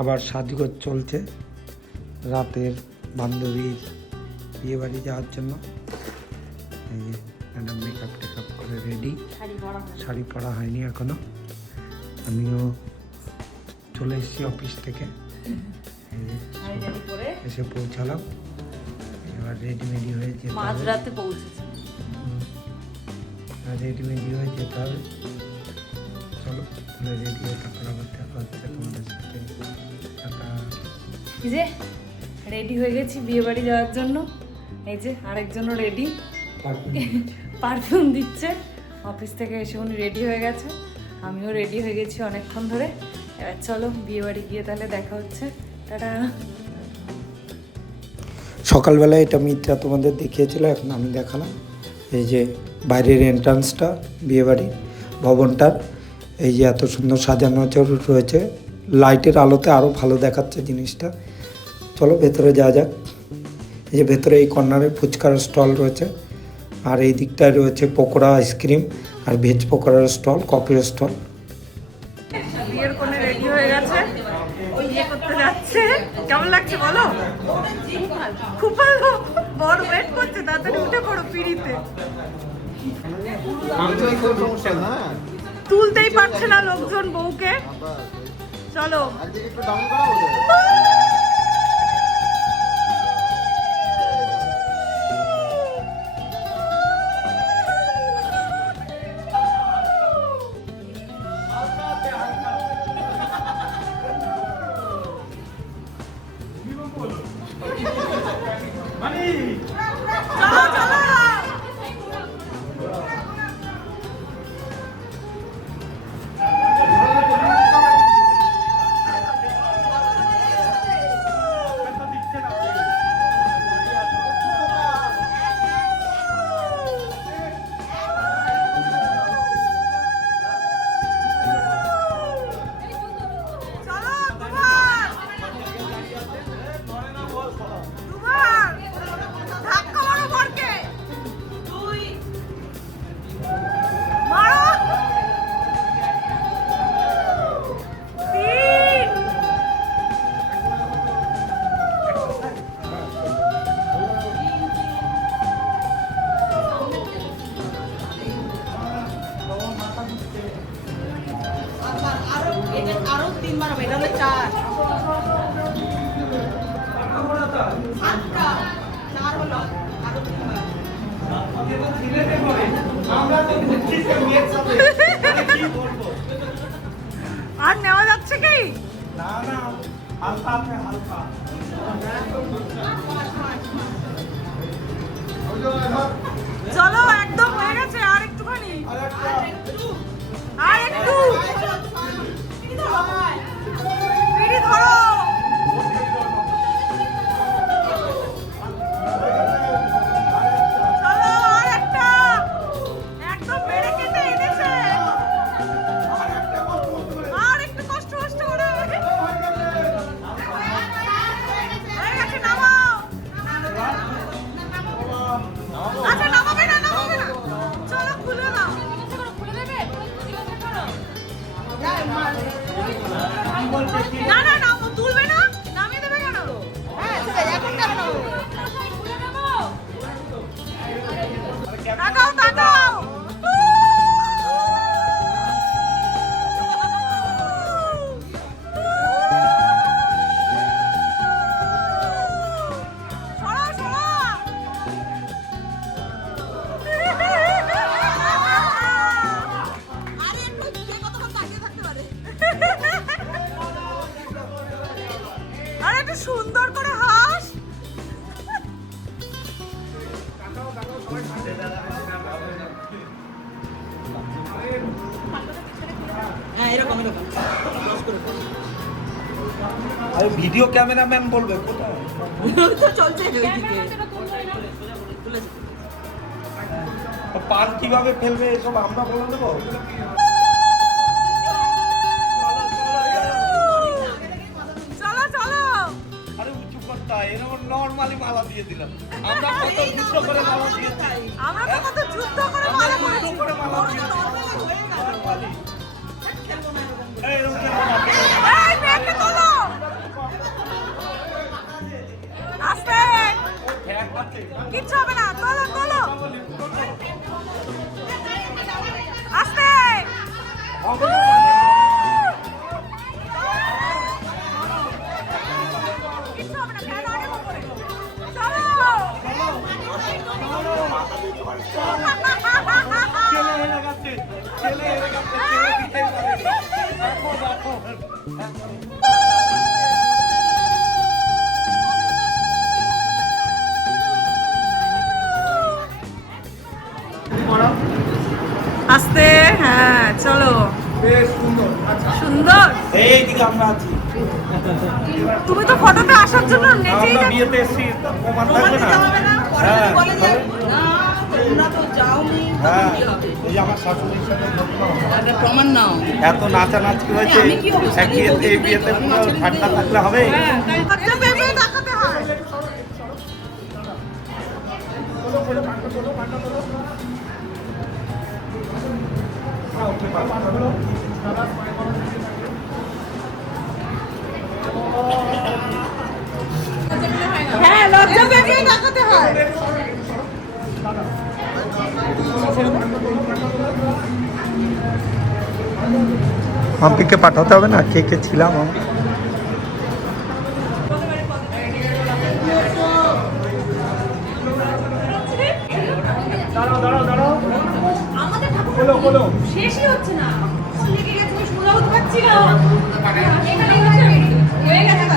আবার সাজগোজ চলছে রাতের বান্ধবীর বিয়ে বাড়ি যাওয়ার জন্য। এই যে ম্যাডাম মেকআপ টেকআপ করে রেডি, শাড়ি পরা হয়নি এখনো। আমিও চলে এসেছি অফিস থেকে, এসে পৌঁছালাম। এবার রেডি হয়ে যেতে হবে, মাঝরাতে পৌঁছেছে। রেডি হয়ে যেতে হবে। চলো রেডি হয়ে তারপর আবার দেখা হচ্ছে তোমাদের সাথে। এই যে রেডি হয়ে গেছি বিয়ে বাড়ি যাওয়ার জন্য। এই যে আরেকজনও রেডি, পারফিউম দিচ্ছে। অফিস থেকে এসে উনি রেডি হয়ে গেছে, আমিও রেডি হয়ে গেছি অনেকক্ষণ ধরে। এবার চলো বিয়ে বাড়ি গিয়ে তাহলে দেখা হচ্ছে। টাটা। সকালবেলা এটা মিত্রা তোমাদের দেখিয়েছিল, এখন আমি দেখালাম। এই যে বাইরের এন্ট্রান্সটা বিয়েবাড়ির ভবনটার, এই যে এত সুন্দর সাজানো রয়েছে, লাইটের আলোতে আরও ভালো দেখাচ্ছে জিনিসটা। চলো ভেতরে যাওয়া যাক। এই যে ভেতরে এই কর্নারে ফুচকার স্টল রয়েছে, আর এই দিকটায় রয়েছে পকোড়া, আইসক্রিম আর ভেজ পকোড়ার স্টল, কফির স্টল। বিয়ের কোণে রেডি হয়ে গেছে, বিয়ে করতে যাচ্ছে। কেমন লাগছে বলো? খুব ভালো। বড় ওয়েট করছে, তাড়াতাড়ি উঠে পড়ো পিড়িতে। তুলতেই পারছে না লোকজন বউকে। চলো আরো 3 বার হবে, এটা হলো 4 হলো আরো 3 বার। আর নেওয়া যাচ্ছে কি? না না, হালকা আছে, হালকা। চলো একদম হয়ে গেছে, আর একটুখানি, আর একটু পিড়ি ধরো। চলো আর একটা, একদম বেড়ে কেটে এনেছে। আর একটু কষ্ট করে হয়ে গেছে, নামাও। আচ্ছা নামাবে না, চলো খুলে দাও। না না না, তুলবে না, নামিয়ে দেবে কেন? হ্যাঁ ঠিক আছে, এখন কেন নাও? তাকাও। আরে একটু কে কতক্ষণ তাকিয়ে থাকতে পারে? আরে একটু সুন্দর করে হাস। হ্যাঁ এরকম আরে ভিডিও ক্যামেরাম্যান বলবে কোথায়? তো চলছে ওইদিকে। পান কিভাবে ফেলবে এসব আমরা বলে দেবো? চলো আরে উঁচু করতে হয়, এরকম নর্মালি মালা দিয়ে দিলাম। আমরা কত যুদ্ধ করে মালা দিয়েছি, আমরা তো কত যুদ্ধ করে মালা করেছি। মালা দিয়েছি। এই এরকম এই মেয়েকে তোলো। আস্তে, হ্যাঁ চলো। বেশ সুন্দর। আচ্ছা সুন্দর। এইদিকে আমরা আছি। তুমি তো ফটোতে আসার জন্য নেচেই আমরা যাচ্ছ। বিয়েতে এসেছি, প্রমাণ তোমার থাকবে দিতে না? হবে না, পরে হ্যাঁ, যদি বলে যে না তোমরা তো যাওনি, হ্যাঁ, তখন কি হবে? এই যে আমার শাশুড়ির সাথে ঘটনা হলো। একটা প্রমাণ নাও। এত নাচানাচি হয়েছে, আমি কি অবস্থা? এক বিয়েতে এই বিয়েতে পুরো ঠাট্টা থাকলে হবে? বাচ্চা ভেবে দেখাতে হয়। হ্যাঁ, লজ্জা ভেবে দেখাতে হয়। মাম্পিকে পাঠাতে হবে না, কে কে ছিলাম আমরা। আমাদের শেষই হচ্ছে না। লেগে গেছে, শুনতেও পাচ্ছি না। এখানে হয়ে গেছে কথা।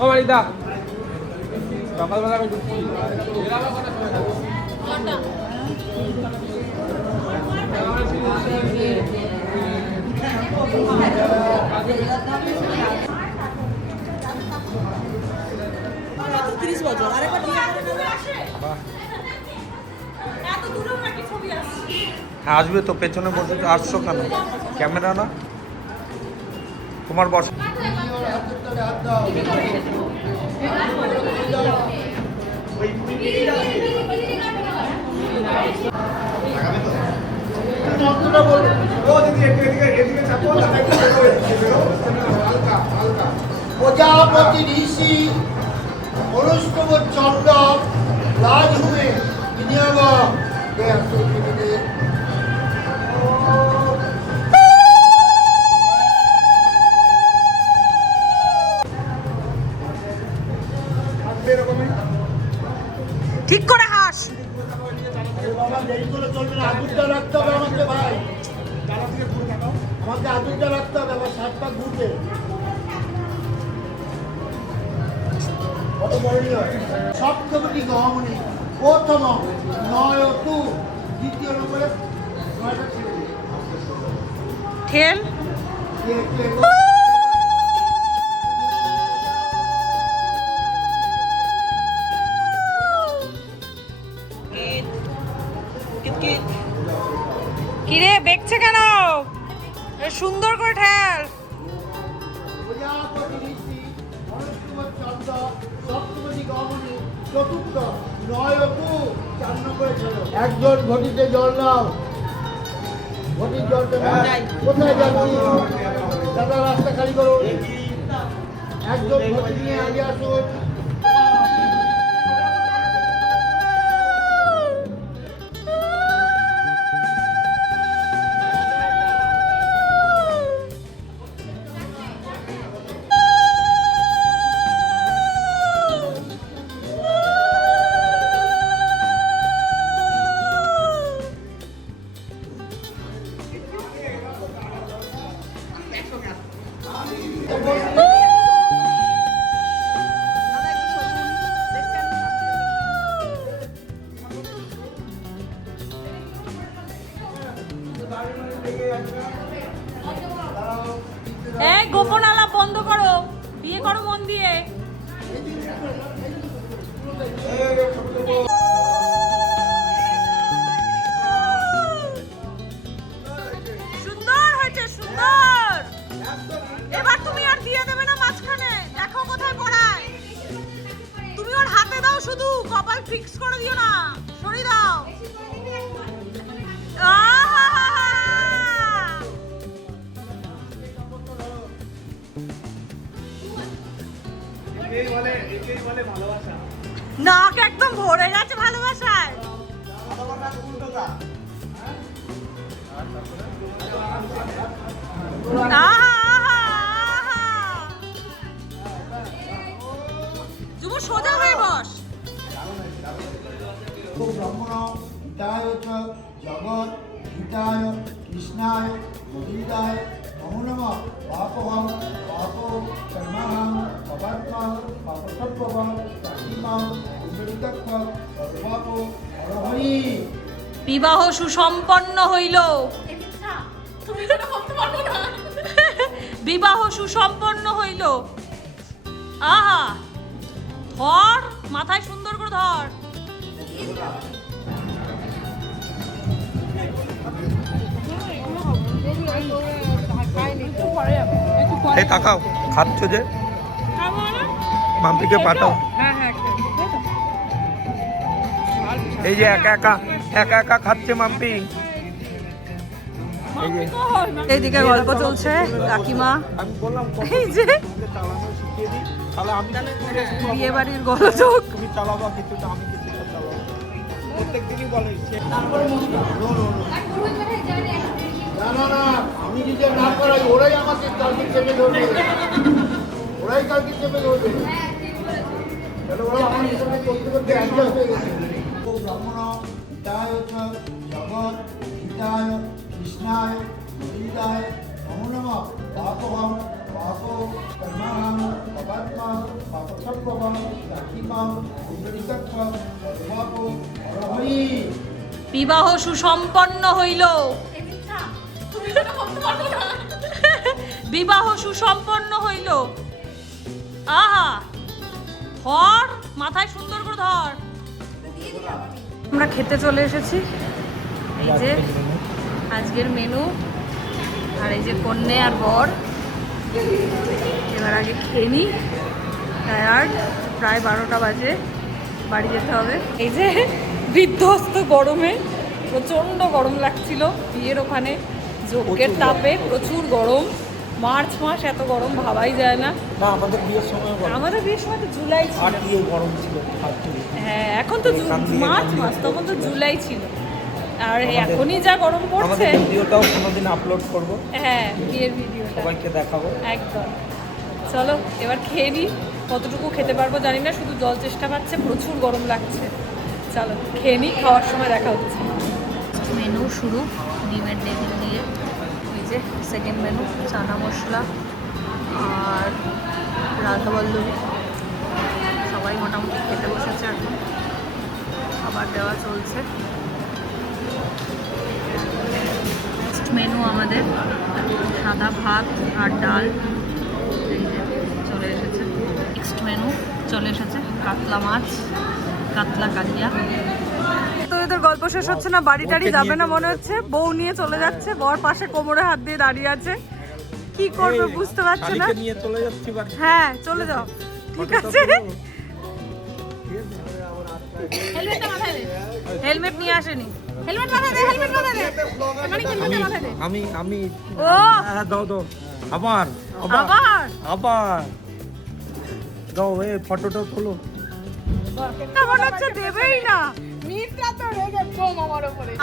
ও মালিদা সকালবেলা আমি ঢুকছি মাত্র 30 বছর, আরেকবার বিয়ে করে নেবে। এত দূরেও নাকি ছবি আসছে। হ্যাঁ আসবে তো, পেছনে বসে আসছো কেন? ক্যামেরা না তোমার বস। প্রজাপতি ঋষি অনুষ্ঠব চন্দ্র রাজভূমে বিনিয়োগ ঠিক করে হাস। বাবা দেরি করে চলবে না, আদুরটা রাখতে হবে আমাকে ভাই, আমাকে আদুরটা রাখতে হবে, আমার 7 পাক ঘুরবে। কত বড় সপ্তমটি গহমনি প্রথম নয়তু, দ্বিতীয় নম্বরে 9টা ছিল। ঠেল। কিরে দেখছে কেন? সুন্দর করে ঠেল। প্রজাপতি ঋষি অনুষ্ঠব চন্দ্র সপ্তমটি গহমনি চতুর্থ নয়তু 4 নম্বরে ছিল। একজন ঘটিতে জল নাও, ঘটির জলটা কোথায় যাচ্ছি দাদা, রাস্তা খালি করো। একজন ঘটি নিয়ে আগে আসুন। এই গোপন আলাপ বন্ধ করো, বিয়ে করো মন দিয়ে। সুন্দর হয়েছে, সুন্দর। এবার তুমি আর দিয়ে দেবে না মাঝখানে, দেখো কোথায় পড়ায়। তুমি ওর হাতে দাও শুধু, কপাল ফিক্স করে দিও না, সরিয়ে দাও। আহা! নাক একদম ভরে গেছে ভালোবাসায়। আহা, আহা, আহা। যুব সোজা হয়ে বস। ব্রহ্মণ হিতায় চ জগৎ হিতায় কৃষ্ণায় গোবিন্দায় নমো নমঃ পাপহং পাপ কর্মহং পাপাত্মা পাপসর্বং প্রাণীমাং কুণ্ডলিকাক্ষ সর্বাপ হরহরি। বিবাহ সুসম্পন্ন হইল। বিবাহ সুসম্পন্ন হইল। আহা, ধর, মাথায় সুন্দর করে ধর। এই তাকাও, খাচ্ছ যে, মাম্পিকে পাঠাও। এই যে একা একা খাচ্ছে মাম্পি। এইদিকে গল্প চলছে কাকিমা, আমি বললাম এই যে চালানো শিখিয়ে দিই, তাহলে আমি বিয়ে বাড়ির গোলযোগ। তুমি চালাবা কিছুটা, আমি কিছুটা চালাবো। প্রত্যেকদিনই বলে না না না, আমি যদি না করাই ওরাই আমাকে কালকে চেপে ধরবে, ওরাই কালকে চেপে ধরবে। তাহলে ওরা আমার হিসাবে করতে করতে অ্যাডজাস্ট হয়ে গেছে। ব্রাহ্মণ হিতায় চ জগৎ হিতায় কৃষ্ণায় গোবিন্দায় নমো নমঃ পাপহং পাপ কর্মহং পাপাত্মা পাপসর্বং প্রাণীমাং কুণ্ডলিকাক্ষ সর্বাপ হরহরি। বিবাহ সুসম্পন্ন হইল। বিবাহ সুসম্পন্ন হইল। আহা, ধর, মাথায় সুন্দর করে ধর। আমরা খেতে চলে এসেছি। এই যে আজকের মেনু, আর এই যে কন্যা আর বর। এবার আগে খেয়ে নিই, টায়ার্ড, প্রায় 12টা বাজে, বাড়ি যেতে হবে। এই যে বিধ্বস্ত গরমে, প্রচণ্ড গরম লাগছিল বিয়ের ওখানে, যজ্ঞের তাপে প্রচুর গরম। মার্চ মাস এত গরম ভাবাই যায় না। না, আমাদের বিয়ের সময় আমাদের বিয়ের সময় তো জুলাই ছিল। আর কি গরম ছিল। হ্যাঁ, এখন তো মার্চ মাস, তখন তো জুলাই ছিল। আর এখনই যা গরম পড়ছে। আমাদের ভিডিওটাও কোনোদিন আপলোড করব। হ্যাঁ, বিয়ের ভিডিওটা সবাইকে দেখাবো। একদম। চলো এবার খেয়ে নিই, কতটুকু খেতে পারবো জানি না, শুধু জল চেষ্টা পাচ্ছে, প্রচুর গরম লাগছে। চলো খেয়ে নিই, খাওয়ার সময় দেখা হচ্ছে। মেনু শুরু ডিমের টেবিল দিয়ে। এই যে সেকেন্ড মেনু, চানা মশলা আর রাধাবল্লভী। সবাই মোটামুটি খেতে বসেছে এখন, খাবার দেওয়া চলছে। মেনু আমাদের সাদা ভাত আর ডাল, এই যে চলে এসেছে। নেক্সট মেনু চলে এসেছে কাতলা মাছ, কাতলা কালিয়া। তো এদের গল্প শেষ হচ্ছে না, বাড়ি টাড়ি যাবে না মনে হচ্ছে। বউ নিয়ে চলে যাচ্ছে, বর পাশে কোমরে হাত দিয়ে দাঁড়িয়ে আছে, কি করবে বুঝতে পারছে না। নিয়ে চলে যাচ্ছি বাড়ি। হ্যাঁ চলে যাও, ঠিক আছে। হেলমেট নিয়ে আসেনি। হেলমেট মাথায় দে, হেলমেট মাথায় দে, মানে হেলমেট মাথায় দে। আমি ও দাও আবার দাও, এই ফটোটা তোলো। মনে হচ্ছে দেবেই না।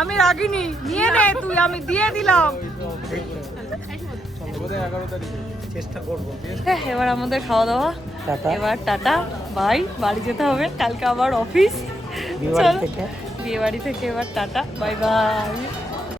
আমি রাগিনি, নিয়ে নে তুই, আমি দিয়ে দিলাম। চেষ্টা করবো। এবার আমাদের খাওয়া দাওয়া, এবার টাটা বাই, বাড়ি যেতে হবে, কালকে আবার অফিস। বিয়ে বাড়ি থেকে এবার টাটা বাই বাই।